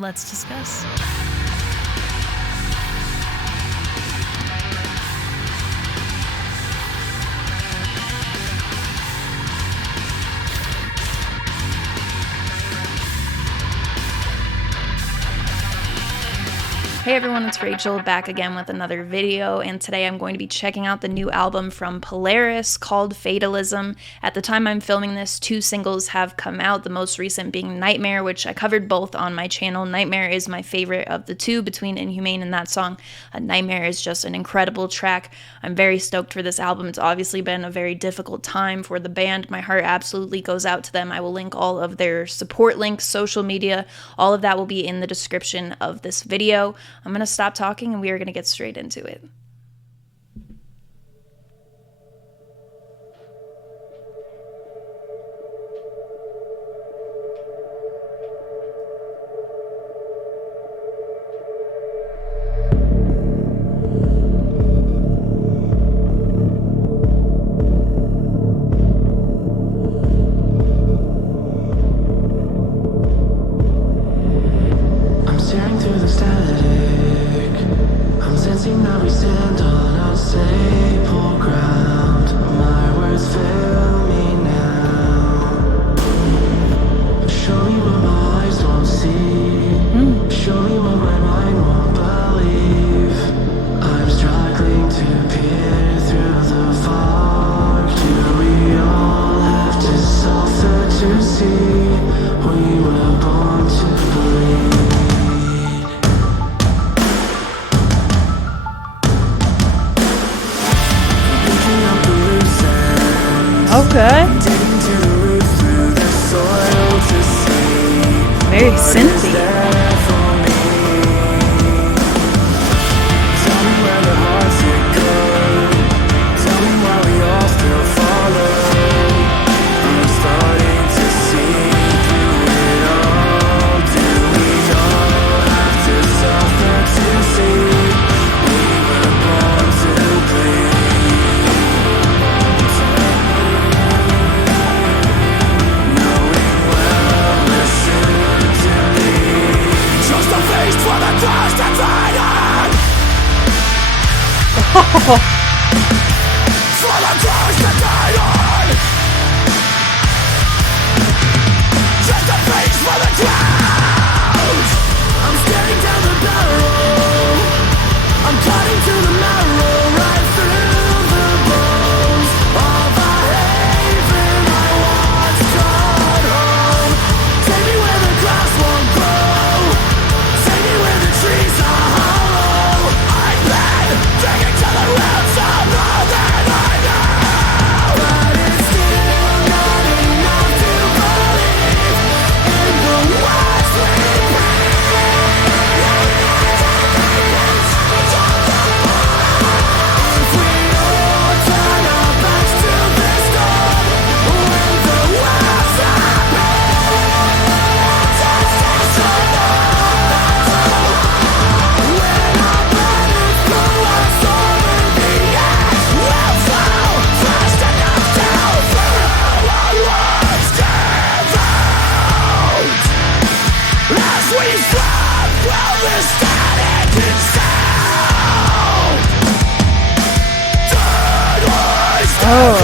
Let's discuss. Hey everyone, it's Rachel back again with another video, and today I'm going to be checking out the new album from Polaris called Fatalism. At the time I'm filming this, 2 singles have come out, the most recent being Nightmare, which I covered both on my channel. Nightmare is my favorite of the two between Inhumane and that song. Nightmare is just an incredible track. I'm very stoked for this album. It's obviously been a very difficult time for the band. My heart absolutely goes out to them. I will link all of their support links, social media, all of that will be in the description of this video. I'm going to stop talking and we are going to get straight into it. I'm staring through the static. I'm sensing that we stand on unstable ground. My words fail me now. Show me what my eyes won't see. Show me what my mind won't believe. I'm struggling to peer through the fog. Do we all have to suffer to see? We were born to bleed. Okay. Very synthy. Oh,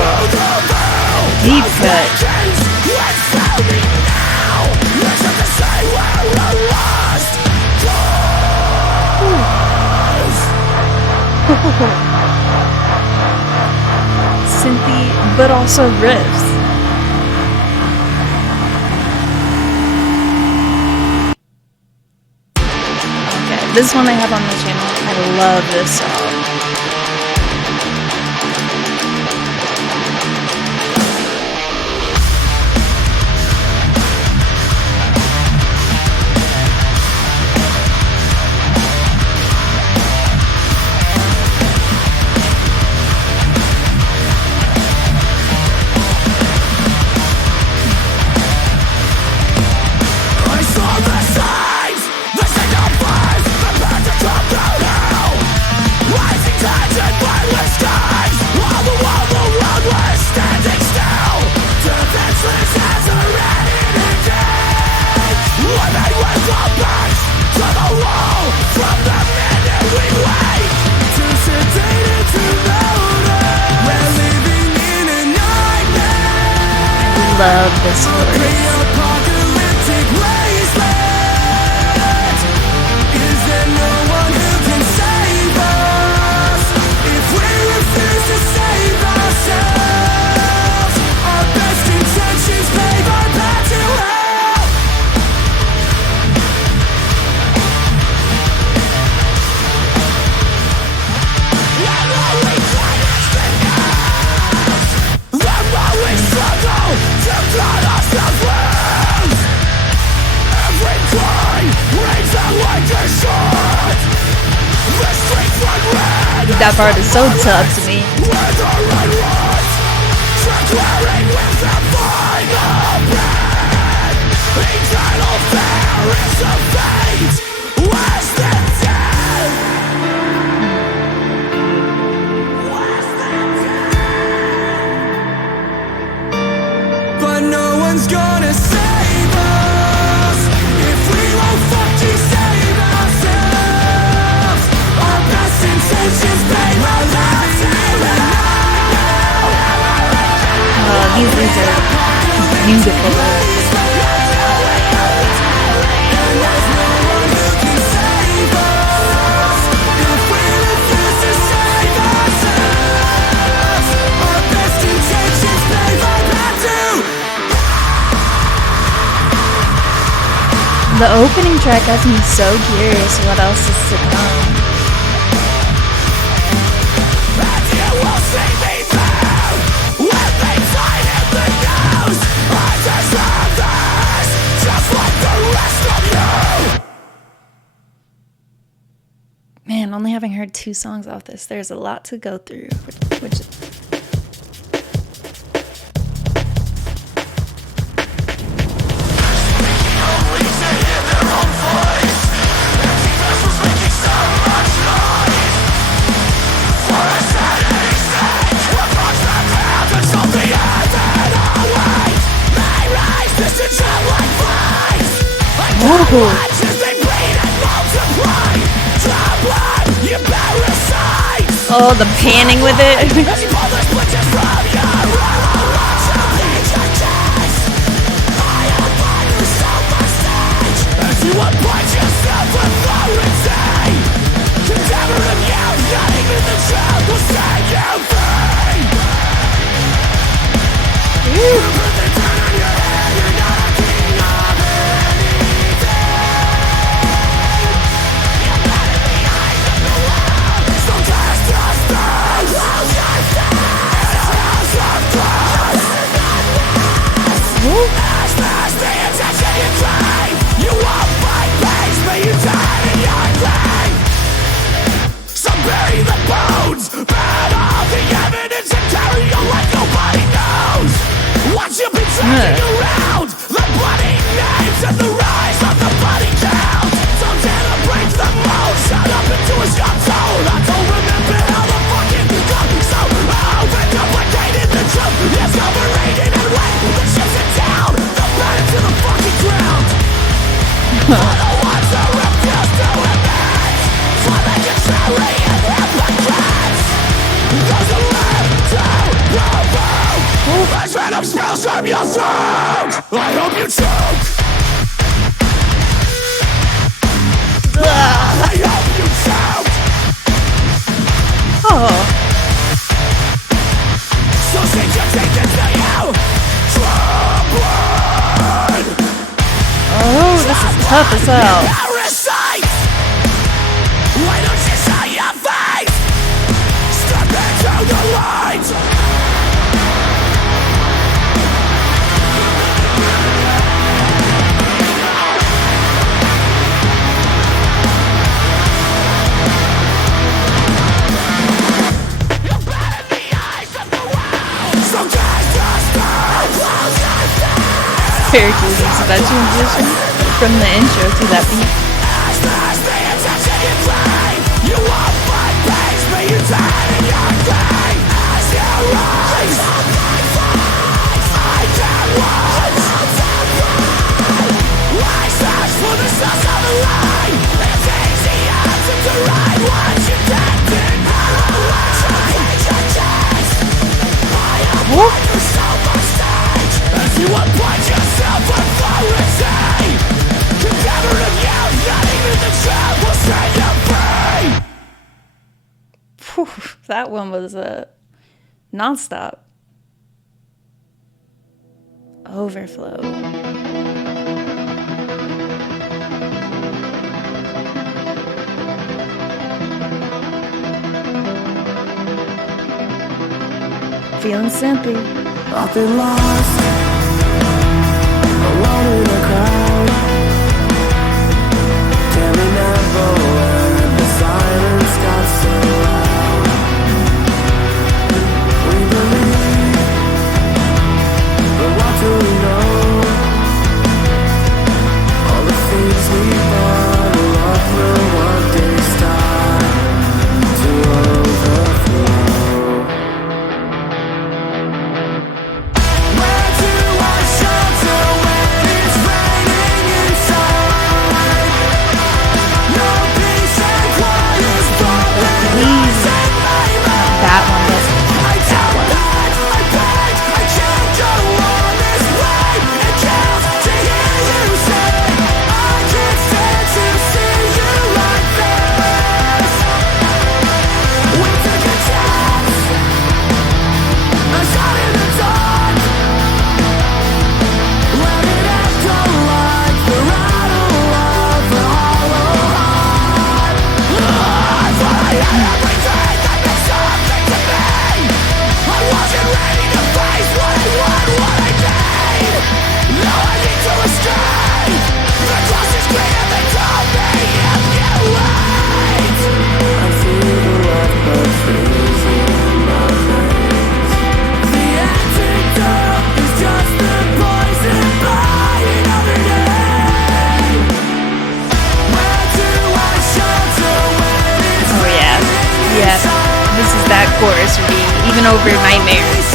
deep cut. Synthy, but also riffs. Okay, this one I have on my channel. I love this song. The signal fires, prepare to drop down now. love this chorus. That part is so tough to me. But no one's gonna save us if we won't fucking save ourselves. Our best intentions pay my lives. These are beautiful. The opening track has me so curious what else is to come. Man, only having heard 2 songs off this, there's a lot to go through, which oh, the panning with it. Around the bloody names and the rise of the body count. Some celebrates the most, shut up into a scuttle. I don't remember how the fucking got so overcomplicated. The truth is overrated, and when the chips are down, they'll burn it to the fucking ground. For the ones who refuse to admit, for the contrarian hypocrites, those who live to provoke. I shred up spells from your throat. I hope you choke. I hope you choke. Oh. So sink your teeth into you. Oh, this is tough as hell. Parasite. Why don't you show your face? Step into the light. Very cool use of that transition from the intro to that beat. Whew, that one was nonstop. Overflow. Feeling simpy. I've been lost, alone in a crowd. Can't remember when the silence got so loud. We believe, but what do we know? All the things we bottle up will one day start to overflow. That one was that one. That chorus would be even over Nightmares.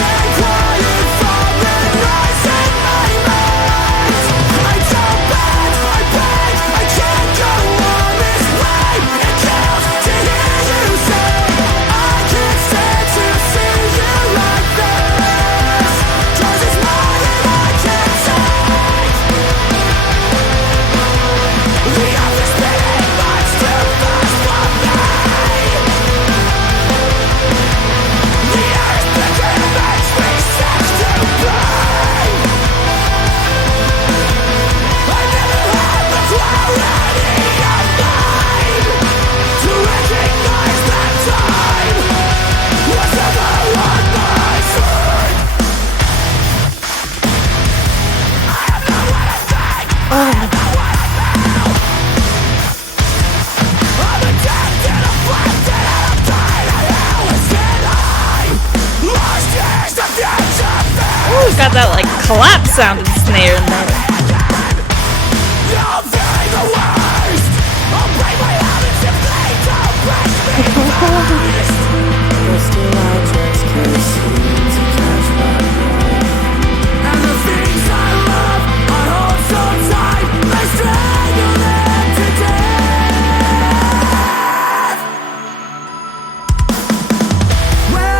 Got that like clap sounding snare in there.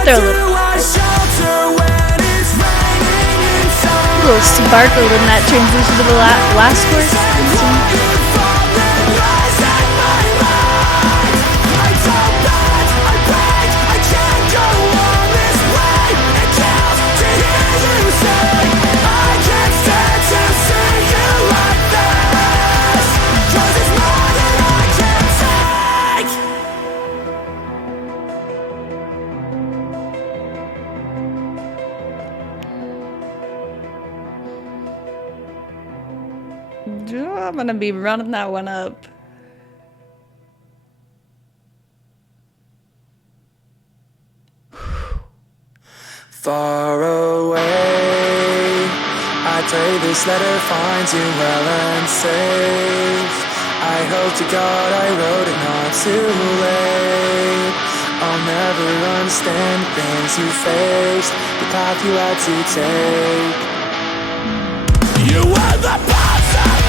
They're a little sparkle in that transition to the last chorus. I'm gonna be running that one up. Far away, I pray this letter finds you well and safe. I hope to God I wrote it not too late. I'll never understand the things you faced, the path you had to take. You were the boss of me.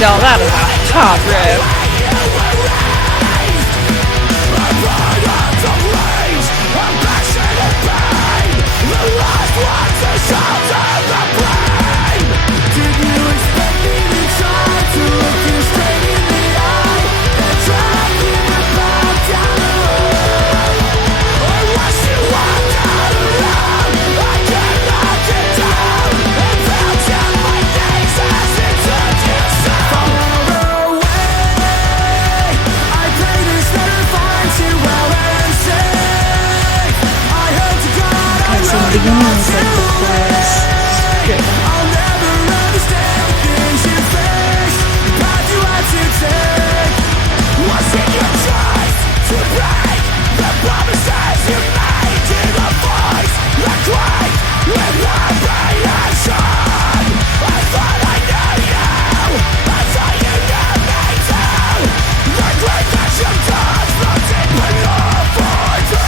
No, that is a top riff. beginning is like the chorus straight up. I'll never understand the things you face, the path you had to take. Was it your choice to break the promises you made to the voice that quaked with apprehension? I thought I knew you, I thought you knew me too. The grief that you touched from deep enough for you.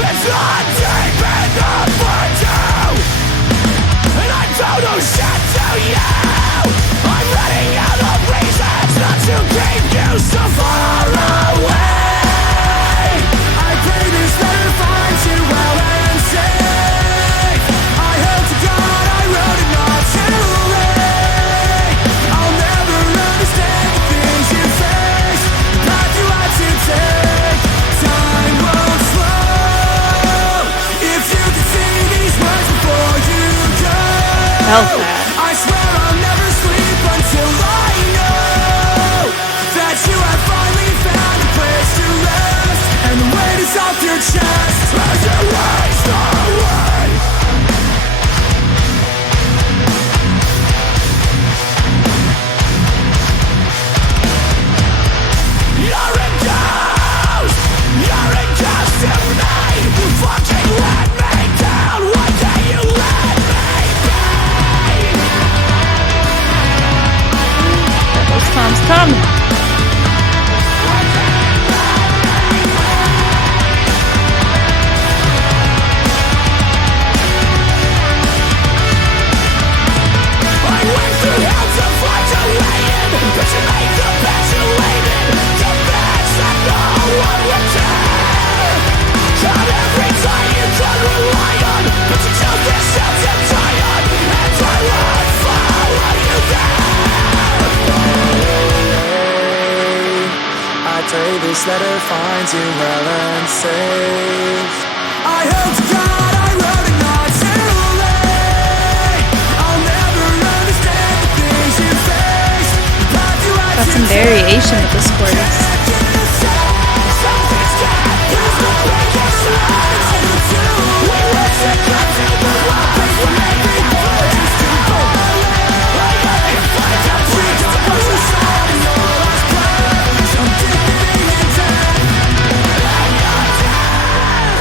It's not deep enough for you, and I don't know shit to you. I'm running out of reasons not to keep you so far away. I pray this letter finds you well and safe. I hope to God I wrote it not too late. I'll never understand the things you face, the path you had to take. Time won't slow if you could see these words before you go. Felt that. I swear I'll never sleep until I know that you have finally found a place to rest, and the weight is off your chest as you waste away. You're a ghost, you're a ghost to me. Fucking let me down, why can't you let me be? Those times come. I went through hell to find a way in, but you made capitulated demands that no one would dare. Cut every time you could rely on, but you took yourself to tired, and I won't follow you there. I pray this letter finds you well and safe. I hope to God I wrote it not too late. I'll never understand the things you face, the path you had Got to some take. variation with this chorus. Something's got past the break inside. We were together, but what we were making voices to fall. I got to find a place to go inside and all those plans. I'm giving you time, and you're dead.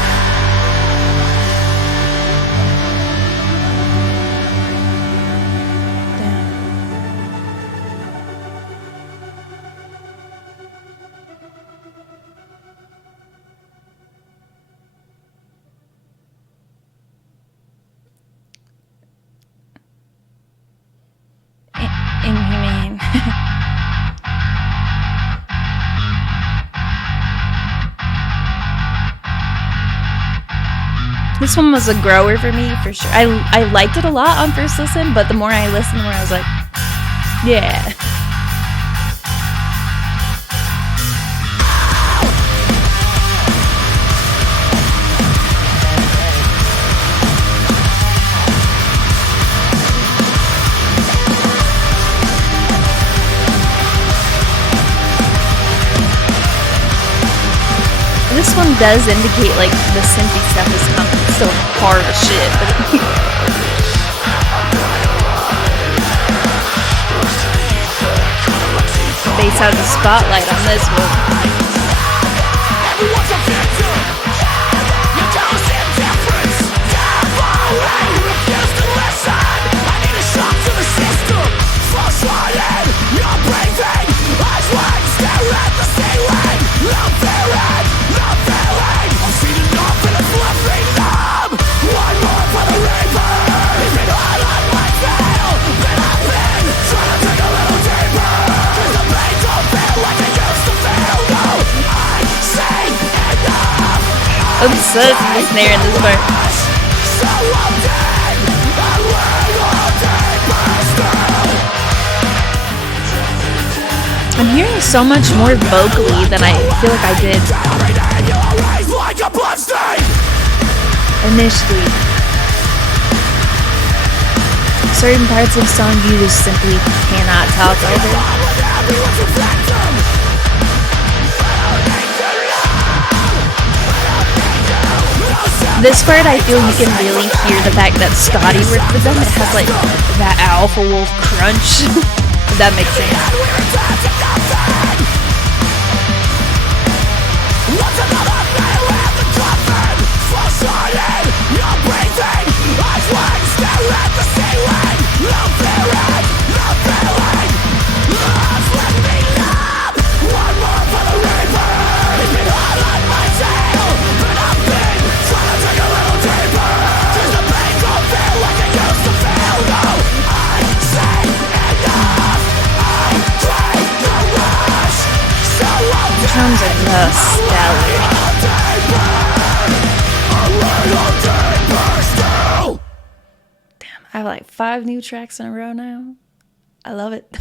Inhumane. This one was a grower for me for sure. I liked it a lot on first listen, but the more I listened, the more I was like, yeah. This one does indicate like the synthy stuff is coming. It's still hard as shit, but bass out the spotlight on this one. Everyone's a victim. You don't see a difference. You refuse to listen. I need a shock to the system. Frustrated, you're breathing. Eyes wide, stare at the ceiling. No feeling, no feeling. I've seen enough and it's left me numb. One more for the reaper. It's been all on my fail, but I've been trying to dig a little deeper. 'Cause the pain don't feel like it used to feel. No, I see enough. Obsessed with the snare in this part. So I'm dead, a little deeper still. I'm hearing so much more vocally than I feel like I did initially. Certain parts of song you just simply cannot talk over. This part, I feel you can really hear the fact that Scotty worked with them. It has like that alpha wolf crunch. If that makes sense. Drums are just stellar. Damn, I have like 5 new tracks in a row now. I love it.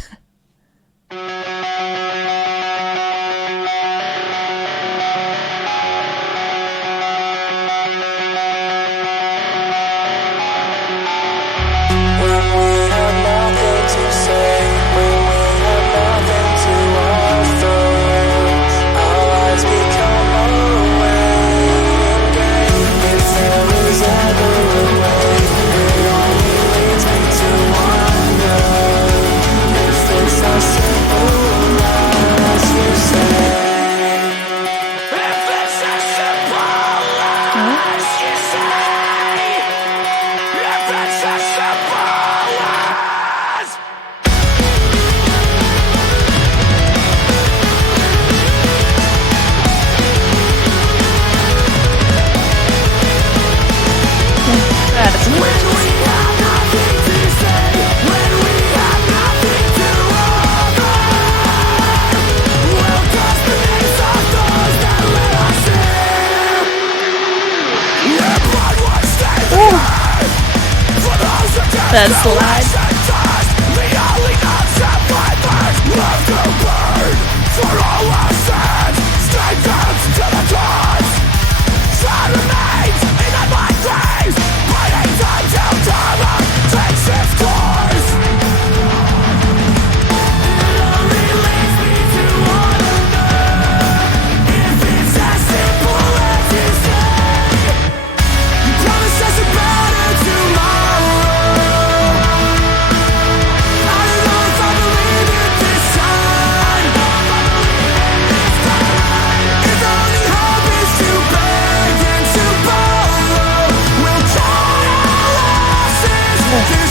That slide.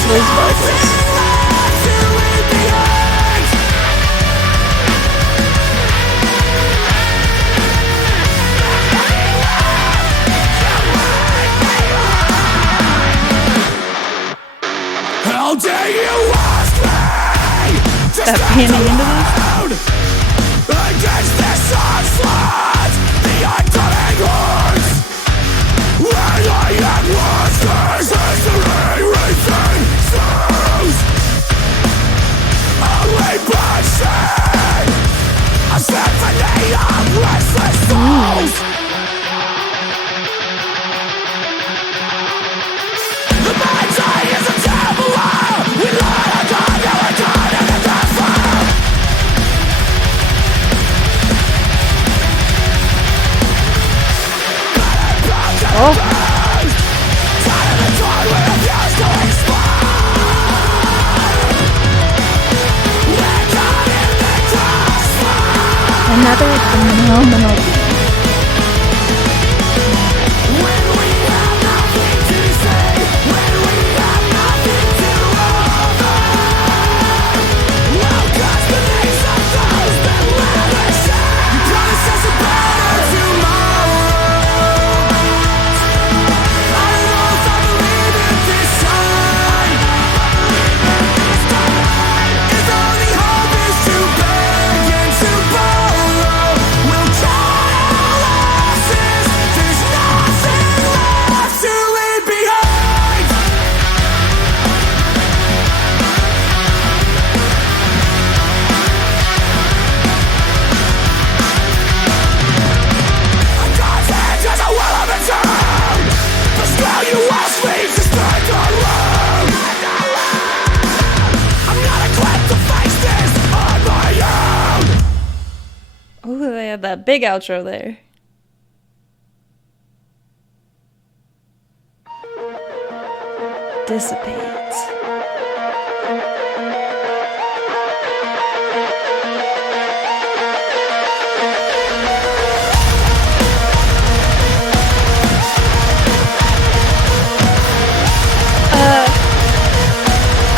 Those vocals. How dare you ask me? That panning into this? Against this onslaught, the oncoming hordes. When I am lost, there's history racing through. Only bloodshed, a symphony of restless souls. The mind's eye is a terrible hour. We lie on God, now we're God in the death fire. Oh. Another phenomenal beat. Ooh, they had that big outro there. dissipates.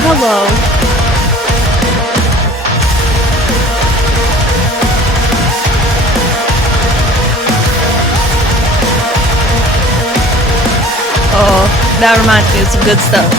Hello. Oh, that reminds me of some good stuff.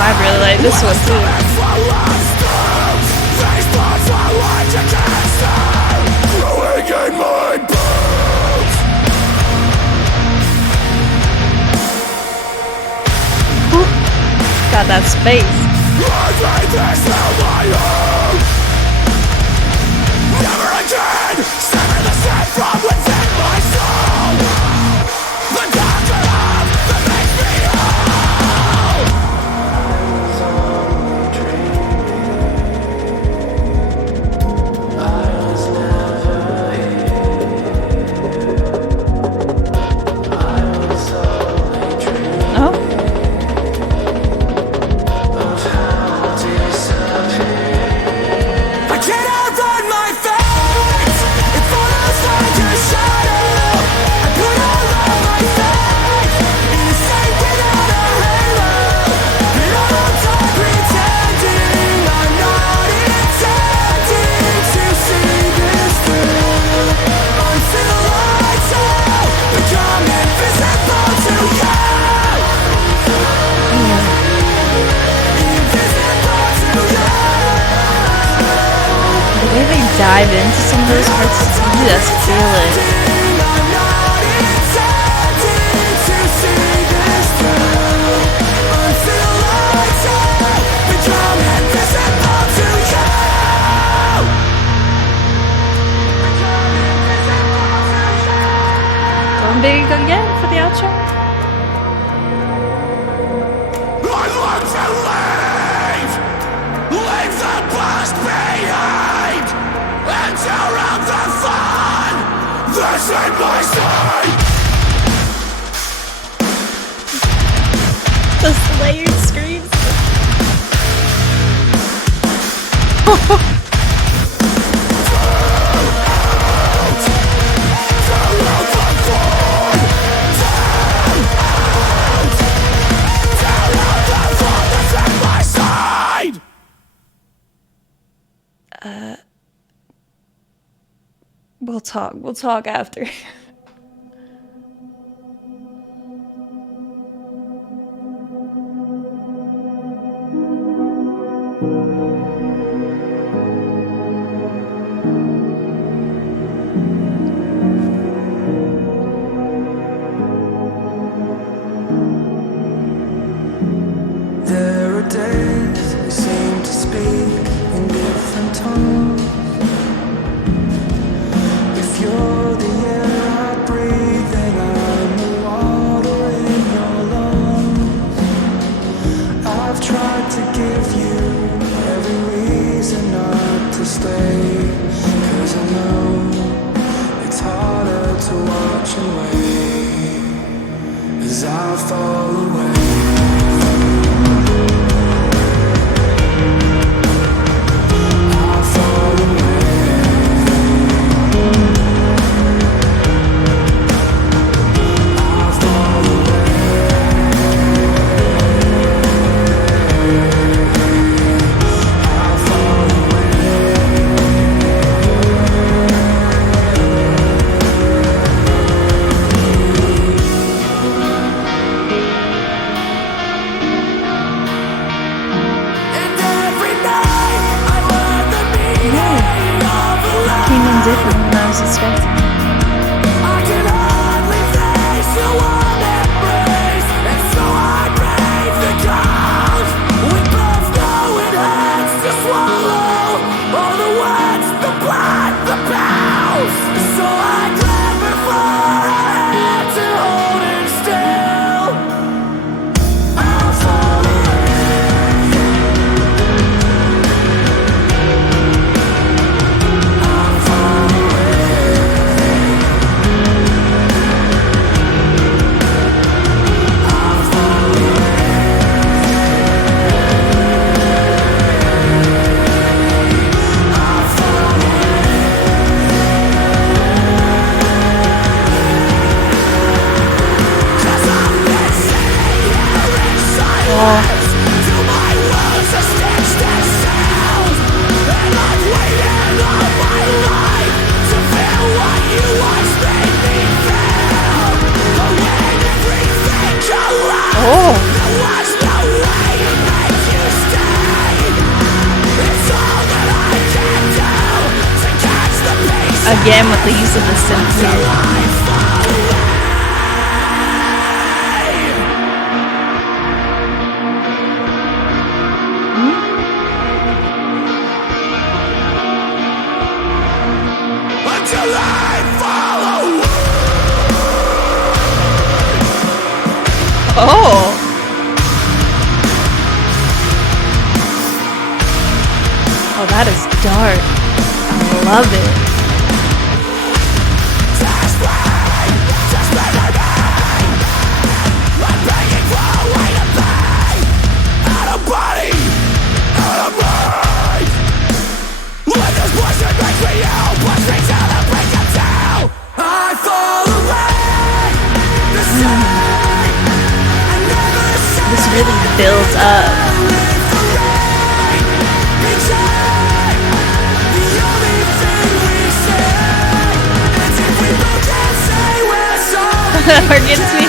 I really like this one too. Got that space. Never again, sever the sin from within my soul. The doctor of that makes me whole. I was never here. I was only dreaming. Oh. Of how to disappear. I can't outrun my fate. It follows like a shadow. I put all of my faith in a sight without a halo. But I'm done pretending. I'm not intending to see this through until I tell, become invisible to you. Invisible to you. The way they dive into some of those parts, you just feel it. I'm not intending to see this through until I tell, become invisible to you. Become invisible to you. Going big again for the outro. I want to leave the past behind, and tear out the fun that's in my sight. The layered screams. We'll talk after. There are days we seem to speak in different tones. If you're the air I breathe, then I'm the water in your lungs. I've tried to give you every reason not to stay, 'cause I know it's harder to watch and wait as I fall away. Different than I was expecting. I can hardly face your warm embrace, and so I brave the cold. We both know it hurts to swallow all the words, the blood, the bells. So I grab her for her hand to hold it still. I'll fall again with the use of the synth here. until I follow. Oh. Oh, that is dark. I love it. This really builds up. Against me.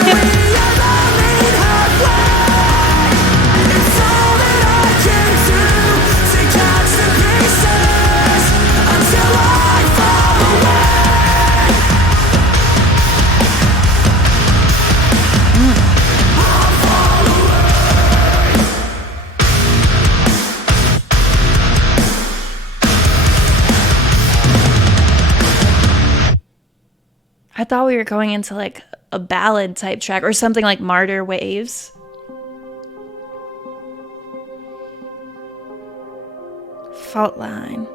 I thought we were going into like a ballad type track or something like Martyr Waves. Fault Line.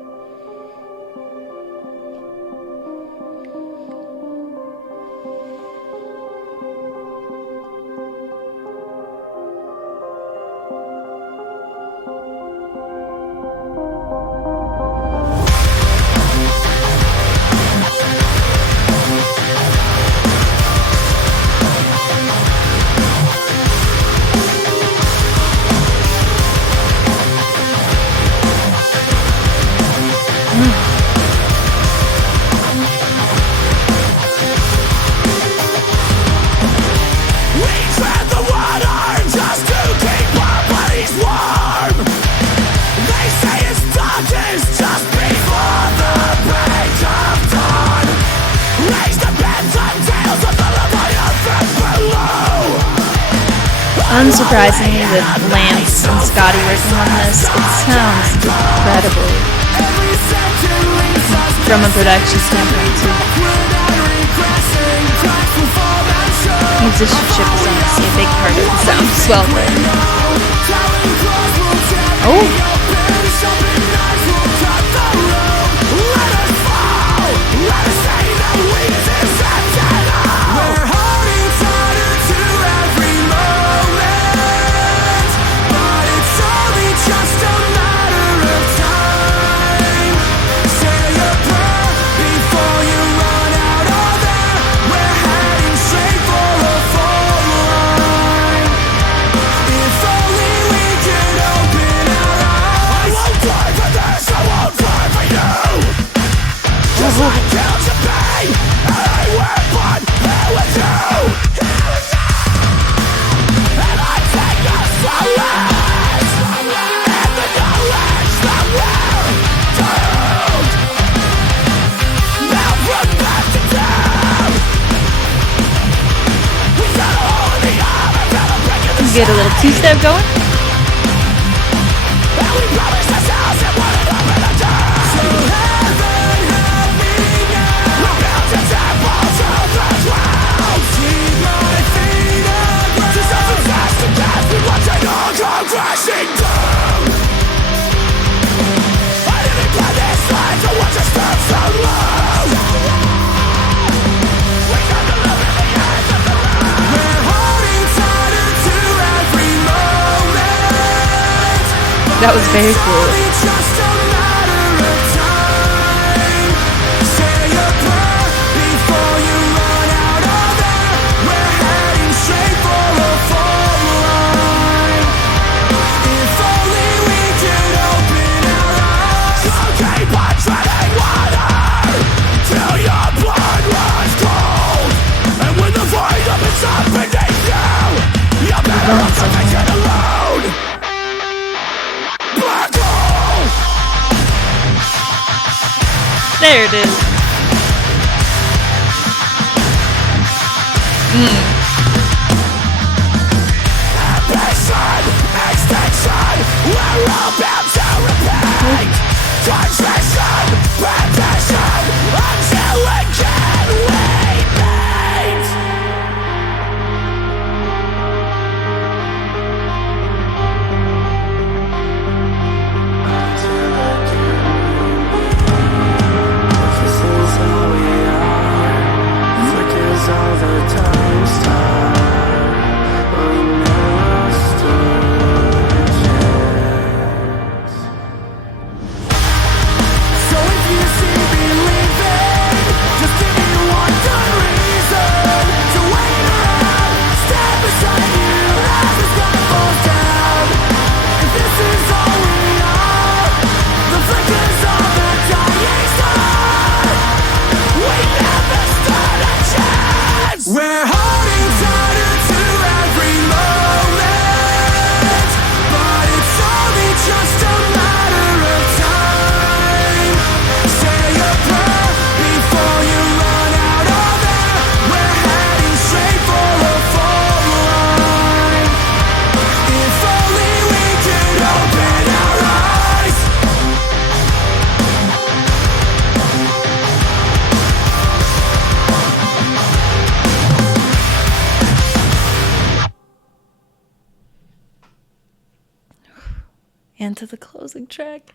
Unsurprisingly, with Lance and Scotty working on this, it sounds incredible. From a production standpoint, too. Musicianship is obviously a big part of the sound as well, but Get a little two-step going. That was very cool. There it is. And to the closing track.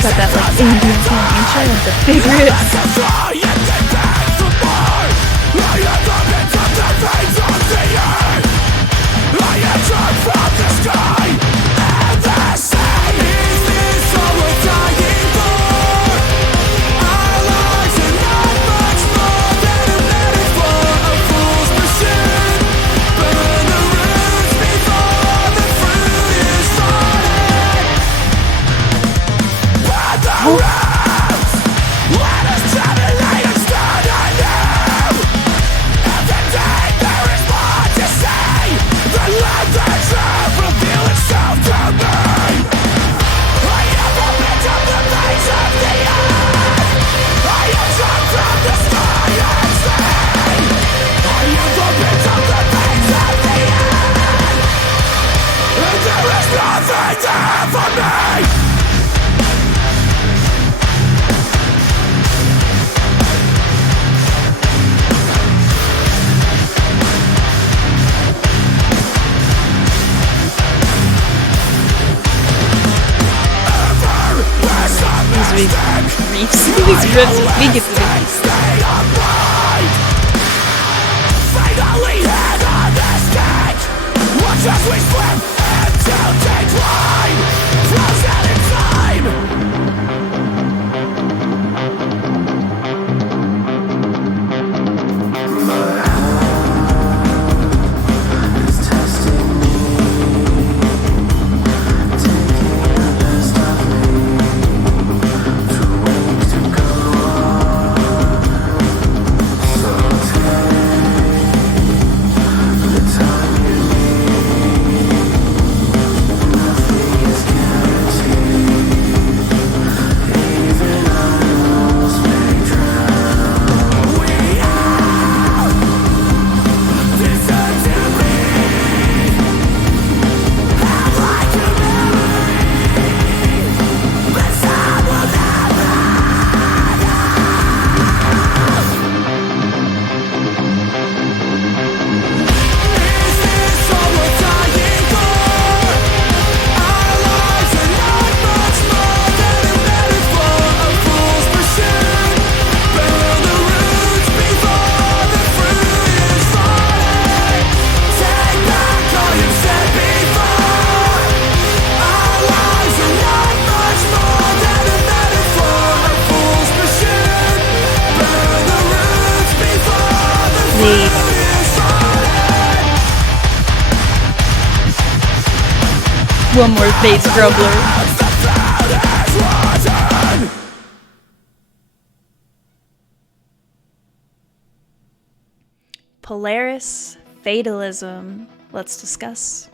Got that like Indian intro with the big riffs. riffs with me gifted it. Finally hit on this gate. Watch as we slip into decline, frozen in time. My heart is testing me, taking the best of me, too weak to go on. So take the time you need. Nothing is guaranteed. Even animals may drown. We all deserve to be held like a memory. But time will never Is this all we're dying for? Our lives are not much more than a metaphor of fool's pursuit. Burn the roots before the fruit is falling. Take back all you've said before. Our lives are not much more than a metaphor of fool's pursuit. Burn the roots before the fruit is falling. One more bass grumbler. Polaris, Fatalism. Let's discuss.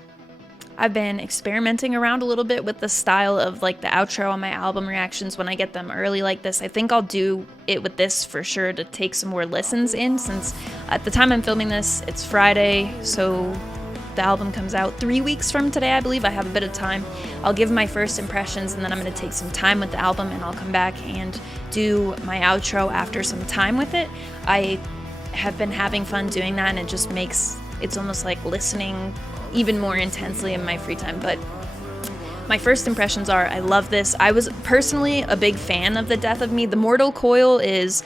I've been experimenting around a little bit with the style of like the outro on my album reactions when I get them early like this. I think I'll do it with this for sure to take some more listens in, since at the time I'm filming this, it's Friday, so the album comes out 3 weeks from today, I believe. I have a bit of time. I'll give my first impressions, and then I'm going to take some time with the album, and I'll come back and do my outro after some time with it. I have been having fun doing that, and it just makes it's almost like listening even more intensely in my free time. But my first impressions are, I love this. I was personally a big fan of The Death of Me. The Mortal Coil is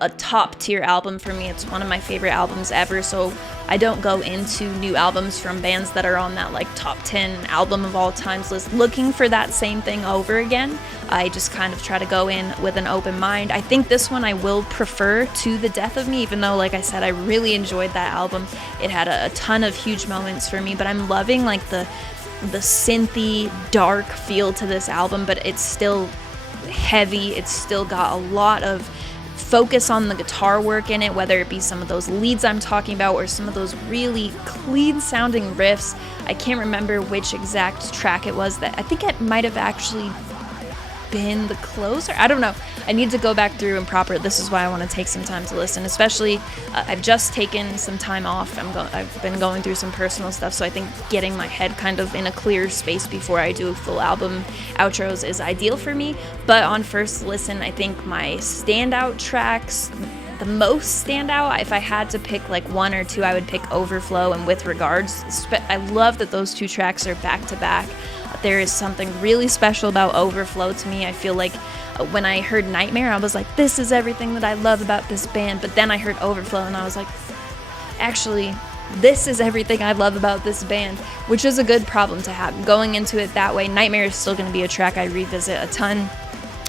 a top tier album for me. It's one of my favorite albums ever, so I don't go into new albums from bands that are on that like top 10 album of all times list looking for that same thing over again. I just kind of try to go in with an open mind. I think this one I will prefer to The Death of Me, even though, like I said, I really enjoyed that album. It had a ton of huge moments for me, but I'm loving like the synthy, dark feel to this album, but it's still heavy. It's still got a lot of focus on the guitar work in it, whether it be some of those leads I'm talking about or some of those really clean sounding riffs. I can't remember which exact track it was that I think it might have actually been the closer. I don't know. I need to go back through and proper. This is why I want to take some time to listen, especially I've just taken some time off. I've been going through some personal stuff, so I think getting my head kind of in a clear space before I do full album outros is ideal for me. But on first listen, I think my standout tracks, the most standout, if I had to pick like one or two, I would pick Overflow and With Regards. I love that those two tracks are back to back. There is something really special about Overflow to me. I feel like when I heard Nightmare, I was like, this is everything that I love about this band. But then I heard Overflow and I was like, actually, this is everything I love about this band, which is a good problem to have. Going into it that way, Nightmare is still going to be a track I revisit a ton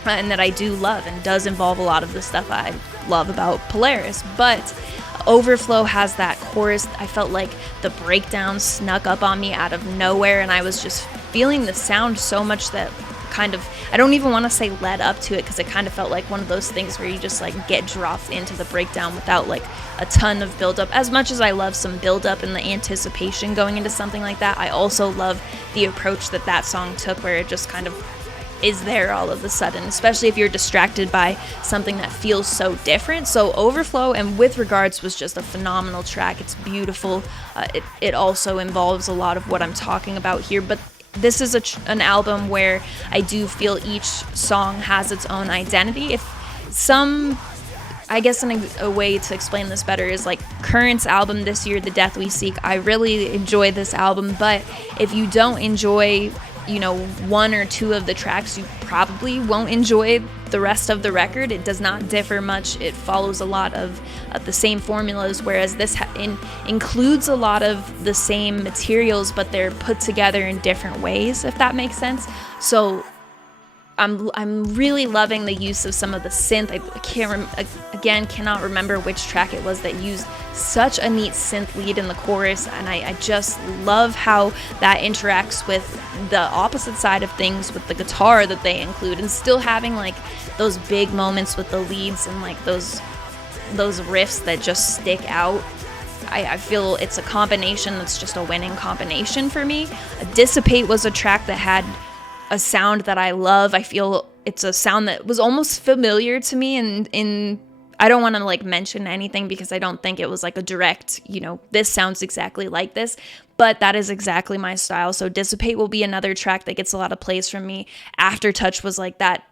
and that I do love and does involve a lot of the stuff I love about Polaris. But Overflow has that chorus. I felt like the breakdown snuck up on me out of nowhere, and I was just feeling the sound so much that kind of, I don't even want to say led up to it, because it kind of felt like one of those things where you just like get dropped into the breakdown without like a ton of build-up. As much as I love some build-up and the anticipation going into something like that, I also love the approach that that song took, where it just kind of is there all of a sudden, especially if you're distracted by something that feels so different. So Overflow and With Regards was just a phenomenal track. It's beautiful. It also involves a lot of what I'm talking about here, but this is an album where I do feel each song has its own identity. I guess a way to explain this better is like Current's album this year, The Death We Seek. I really enjoy this album, but if you don't enjoy one or two of the tracks, you probably won't enjoy the rest of the record. It does not differ much. It follows a lot of the same formulas, whereas this includes a lot of the same materials, but they're put together in different ways, if that makes sense. So I'm really loving the use of some of the synth. I cannot remember which track it was that used such a neat synth lead in the chorus, and I just love how that interacts with the opposite side of things with the guitar that they include, and still having like those big moments with the leads and like those riffs that just stick out. I feel it's a combination that's just a winning combination for me. Dissipate was a track that had a sound that I love. I feel it's a sound that was almost familiar to me, and I don't want to like mention anything because I don't think it was like a direct, this sounds exactly like this, but that is exactly my style. So Dissipate will be another track that gets a lot of plays from me. Aftertouch was like that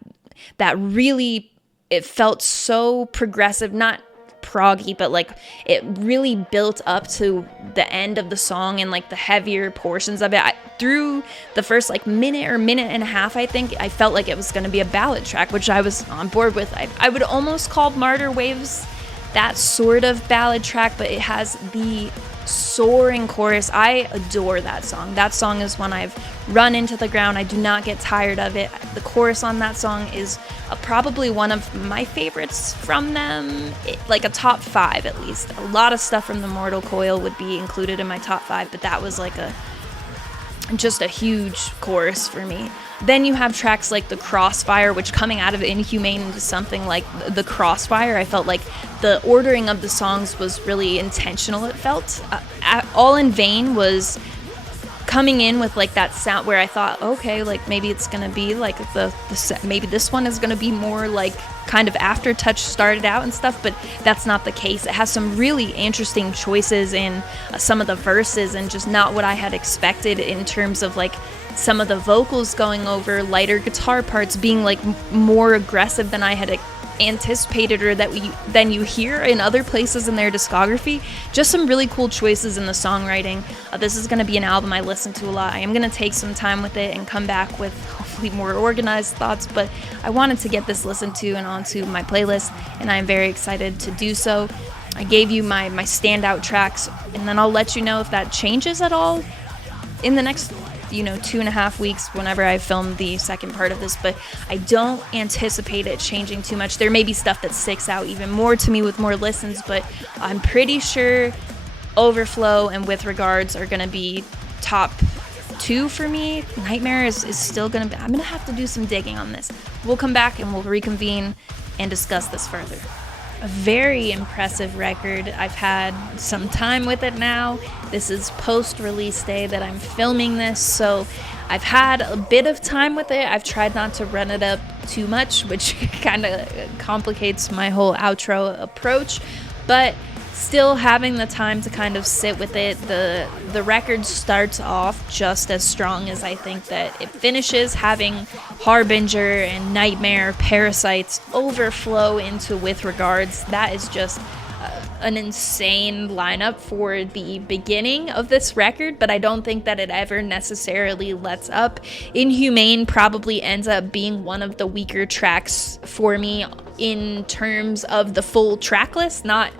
really, it felt so progressive, not proggy, but like it really built up to the end of the song and like the heavier portions of it. Through the first like minute or minute and a half, I think I felt like it was going to be a ballad track, which I was on board with. I would almost call Martyr Waves that sort of ballad track, but it has the soaring chorus. I adore that song. That song is one I've run into the ground. I do not get tired of it. The chorus on that song is probably one of my favorites from them, like a top 5 at least. A lot of stuff from the Mortal Coil would be included in my top 5, but that was like just a huge chorus for me. Then you have tracks like The Crossfire, which coming out of Inhumane into something like The Crossfire, I felt like the ordering of the songs was really intentional, it felt. All in Vain was coming in with like that sound where I thought, okay, like maybe it's gonna be like maybe this one is gonna be more like kind of Aftertouch started out and stuff, but that's not the case. It has some really interesting choices in some of the verses and just not what I had expected in terms of like some of the vocals going over lighter guitar parts being like more aggressive than I had anticipated or than you hear in other places in their discography. Just some really cool choices in the songwriting. This is going to be an album I listen to a lot. I am going to take some time with it and come back with hopefully more organized thoughts, but I wanted to get this listened to and onto my playlist, and I'm very excited to do so. I gave you my standout tracks, and then I'll let you know if that changes at all in the next 2.5 weeks whenever I film the second part of this, but I don't anticipate it changing too much. There may be stuff that sticks out even more to me with more listens, but I'm pretty sure Overflow and With Regards are going to be top 2 for me. Nightmare is still going to be, I'm going to have to do some digging on this. We'll come back and we'll reconvene and discuss this further. A very impressive record. I've had some time with it now. This is post-release day that I'm filming this, so I've had a bit of time with it. I've tried not to run it up too much, which kind of complicates my whole outro approach, but still having the time to kind of sit with it. The record starts off just as strong as I think that it finishes, having Harbinger and Nightmare, Parasites overflow into With Regards. That is just an insane lineup for the beginning of this record, but I don't think that it ever necessarily lets up. Inhumane probably ends up being one of the weaker tracks for me in terms of the full track list, not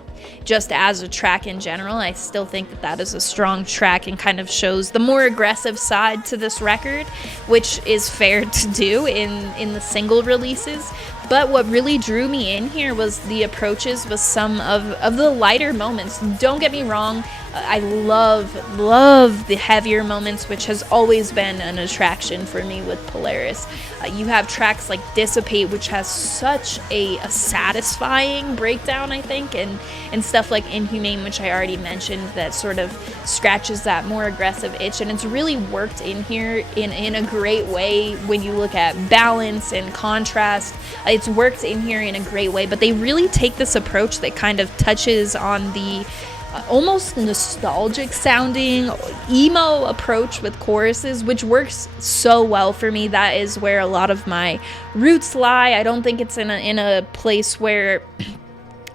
just as a track in general. I still think that that is a strong track and kind of shows the more aggressive side to this record, which is fair to do in the single releases. But what really drew me in here was the approaches with some of the lighter moments. Don't get me wrong, I love the heavier moments, which has always been an attraction for me with Polaris. You have tracks like Dissipate, which has such a satisfying breakdown, I think, and stuff like Inhumane, which I already mentioned, that sort of scratches that more aggressive itch, and it's really worked in here in a great way when you look at balance and contrast. It's worked in here in a great way, but they really take this approach that kind of touches on the almost nostalgic sounding emo approach with choruses, which works so well for me. That is where a lot of my roots lie. I don't think it's in a place where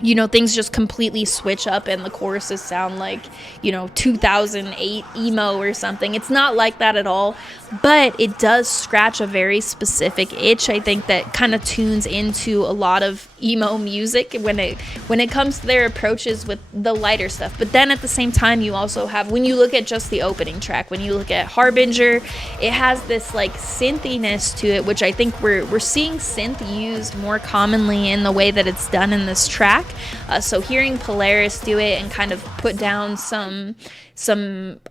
things just completely switch up and the choruses sound like, 2008 emo or something. It's not like that at all, but it does scratch a very specific itch, I think, that kind of tunes into a lot of emo music when it comes to their approaches with the lighter stuff. But then at the same time, you also have, when you look at just the opening track, when you look at Harbinger, it has this like synthiness to it, which I think we're seeing synth used more commonly in the way that it's done in this track. So hearing Polaris do it and kind of put down some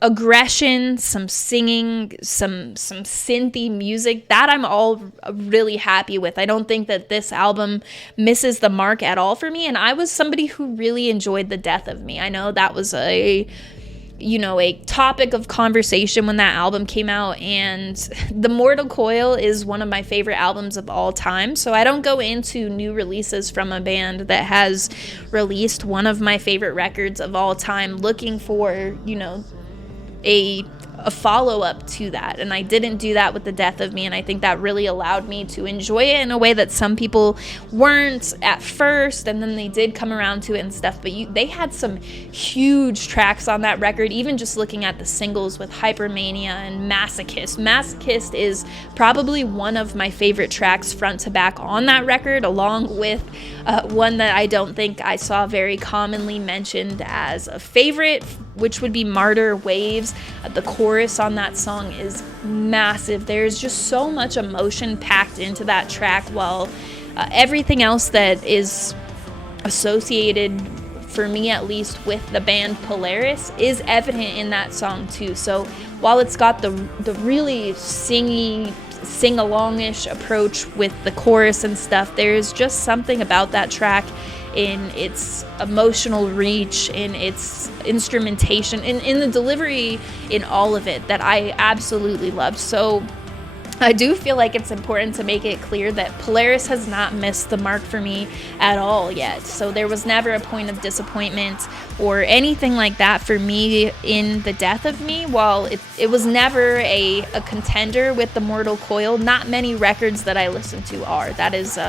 aggression, some singing, some synthy music, that I'm all really happy with. I don't think that this album misses the mark at all for me, and I was somebody who really enjoyed The Death of Me. I know that was a topic of conversation when that album came out, and The Mortal Coil is one of my favorite albums of all time, so I don't go into new releases from a band that has released one of my favorite records of all time looking for, a follow-up to that, and I didn't do that with The Death of Me, and I think that really allowed me to enjoy it in a way that some people weren't at first, and then they did come around to it and stuff. But they had some huge tracks on that record, even just looking at the singles with Hypermania and Masochist. Masochist is probably one of my favorite tracks front to back on that record, along with one that I don't think I saw very commonly mentioned as a favorite, which would be Martyr Waves. The chorus on that song is massive. There's just so much emotion packed into that track, while everything else that is associated, for me at least, with the band Polaris is evident in that song too. So while it's got the really singy, sing-along-ish approach with the chorus and stuff, there's just something about that track in its emotional reach, in its instrumentation, in the delivery, in all of it, that I absolutely love. So I do feel like it's important to make it clear that Polaris has not missed the mark for me at all yet. So there was never a point of disappointment or anything like that for me in The Death of Me. While it was never a contender with The Mortal Coil, not many records that I listen to are. That is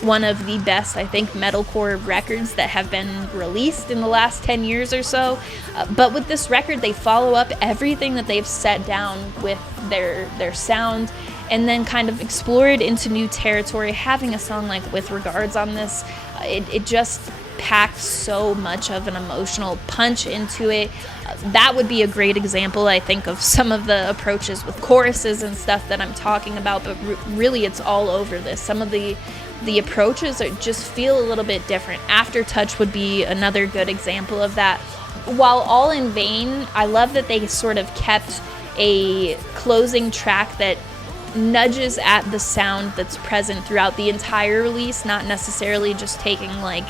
one of the best, I think, metalcore records that have been released in the last 10 years or so. But with this record, they follow up everything that they've set down with their sound, and then kind of explore it into new territory. Having a song like With Regards on this, it just packs so much of an emotional punch into it. That would be a great example, I think, of some of the approaches with choruses and stuff that I'm talking about, but really it's all over this. Some of the approaches just feel a little bit different. Aftertouch would be another good example of that. While All in Vain, I love that they sort of kept a closing track that nudges at the sound that's present throughout the entire release, not necessarily just taking like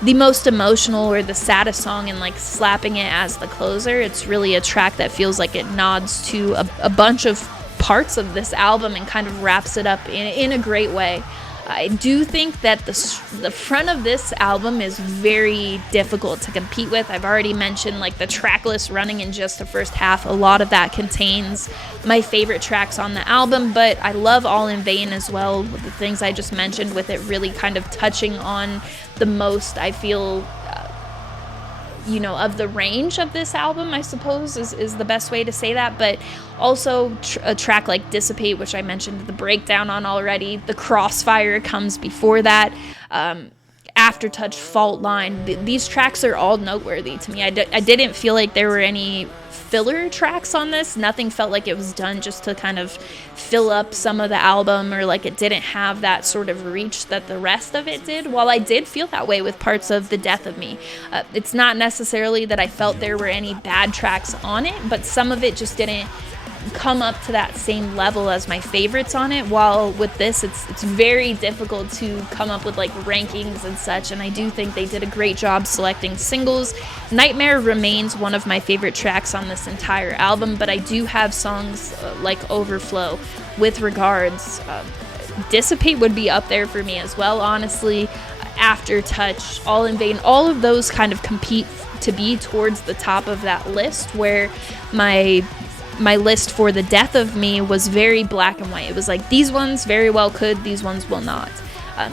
the most emotional or the saddest song and like slapping it as the closer. It's really a track that feels like it nods to a bunch of parts of this album and kind of wraps it up in a great way. I do think that the front of this album is very difficult to compete with. I've already mentioned like the track list running in just the first half. A lot of that contains my favorite tracks on the album, but I love All in Vain as well, with the things I just mentioned, with it really kind of touching on the most, I feel, of the range of this album, I suppose, is the best way to say that. But also a track like Dissipate, which I mentioned the breakdown on already. The Crossfire comes before that. Aftertouch, Fault Line. These tracks are all noteworthy to me. I didn't feel like there were any filler tracks on this. Nothing felt like it was done just to kind of fill up some of the album, or like it didn't have that sort of reach that the rest of it did. While I did feel that way with parts of The Death of Me, it's not necessarily that I felt there were any bad tracks on it, but some of it just didn't come up to that same level as my favorites on it. While with this, it's very difficult to come up with like rankings and such, and I do think they did a great job selecting singles. Nightmare remains one of my favorite tracks on this entire album, but I do have songs like Overflow, With Regards, Dissipate would be up there for me as well, honestly. Aftertouch, All in Vain, all of those kind of compete to be towards the top of that list, where my list for The Death of Me was very black and white. It was like, these ones very well could, these ones will not.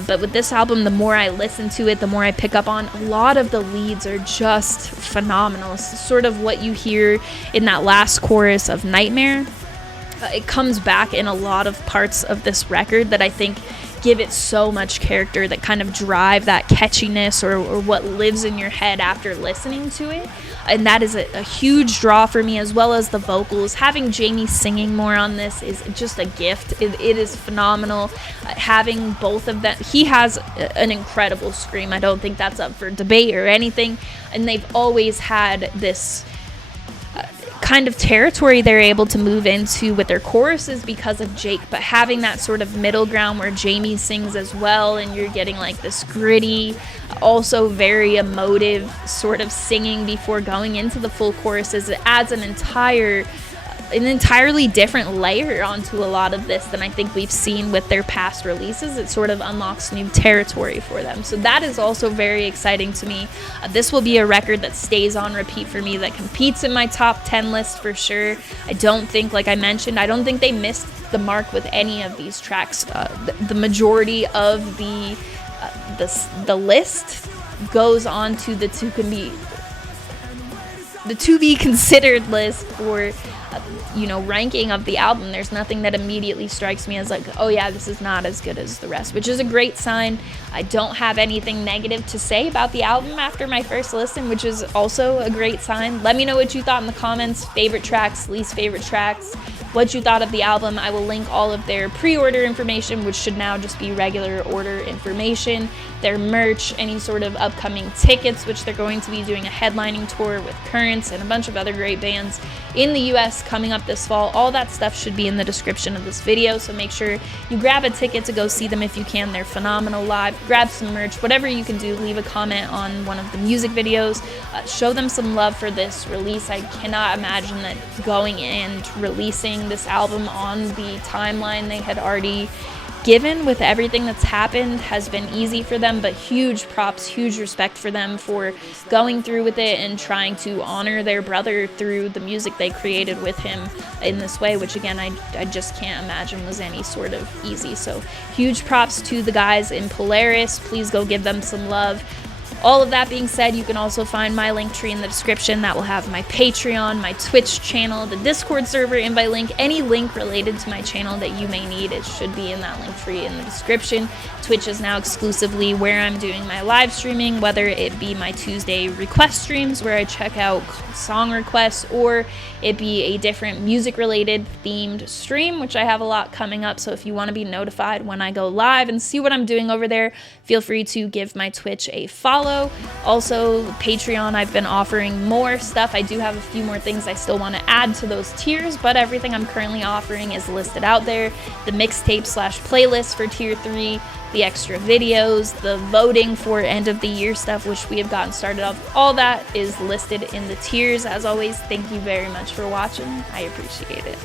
But with this album, the more I listen to it, the more I pick up on, a lot of the leads are just phenomenal. It's sort of what you hear in that last chorus of Nightmare. It comes back in a lot of parts of this record that I think give it so much character, that kind of drive that catchiness or what lives in your head after listening to it. And that is a huge draw for me, as well as the vocals. Having Jamie singing more on this is just a gift. It is phenomenal. Having both of them, he has an incredible scream. I don't think that's up for debate or anything. And they've always had this kind of territory they're able to move into with their choruses because of Jake, but having that sort of middle ground where Jamie sings as well, and you're getting like this gritty, also very emotive sort of singing before going into the full choruses, it adds an entirely different layer onto a lot of this than I think we've seen with their past releases. It sort of unlocks new territory for them. So that is also very exciting to me. This will be a record that stays on repeat for me, that competes in my top 10 list for sure. I don't think, like I mentioned, I don't think they missed the mark with any of these tracks. The majority of the list goes on to the to be considered list for ranking of the album. There's nothing that immediately strikes me as like, oh yeah, this is not as good as the rest, which is a great sign. I don't have anything negative to say about the album after my first listen, which is also a great sign. Let me know what you thought in the comments. Favorite tracks, least favorite tracks, what you thought of the album. I will link all of their pre-order information, which should now just be regular order information, their merch, any sort of upcoming tickets, which they're going to be doing a headlining tour with Currents and a bunch of other great bands in the US coming up this fall. All that stuff should be in the description of this video, so make sure you grab a ticket to go see them if you can. They're phenomenal live. Grab some merch, whatever you can do. Leave a comment on one of the music videos. Show them some love for this release. I cannot imagine that going and releasing this album on the timeline they had already given with everything that's happened has been easy for them, but huge props, huge respect for them for going through with it and trying to honor their brother through the music they created with him in this way, which again, I just can't imagine was any sort of easy. So huge props to the guys in Polaris. Please go give them some love. All of that being said, you can also find my link tree in the description. That will have my Patreon, my Twitch channel, the Discord server invite link, any link related to my channel that you may need. It should be in that link tree in the description. Twitch is now exclusively where I'm doing my live streaming, whether it be my Tuesday request streams where I check out song requests, or it be a different music related themed stream, which I have a lot coming up. So if you want to be notified when I go live and see what I'm doing over there, feel free to give my Twitch a follow. Also, Patreon, I've been offering more stuff. I do have a few more things I still want to add to those tiers, but everything I'm currently offering is listed out there. The mixtape / playlist for tier 3, the extra videos, the voting for end of the year stuff, which we have gotten started off. All that is listed in the tiers. As always, thank you very much for watching. I appreciate it.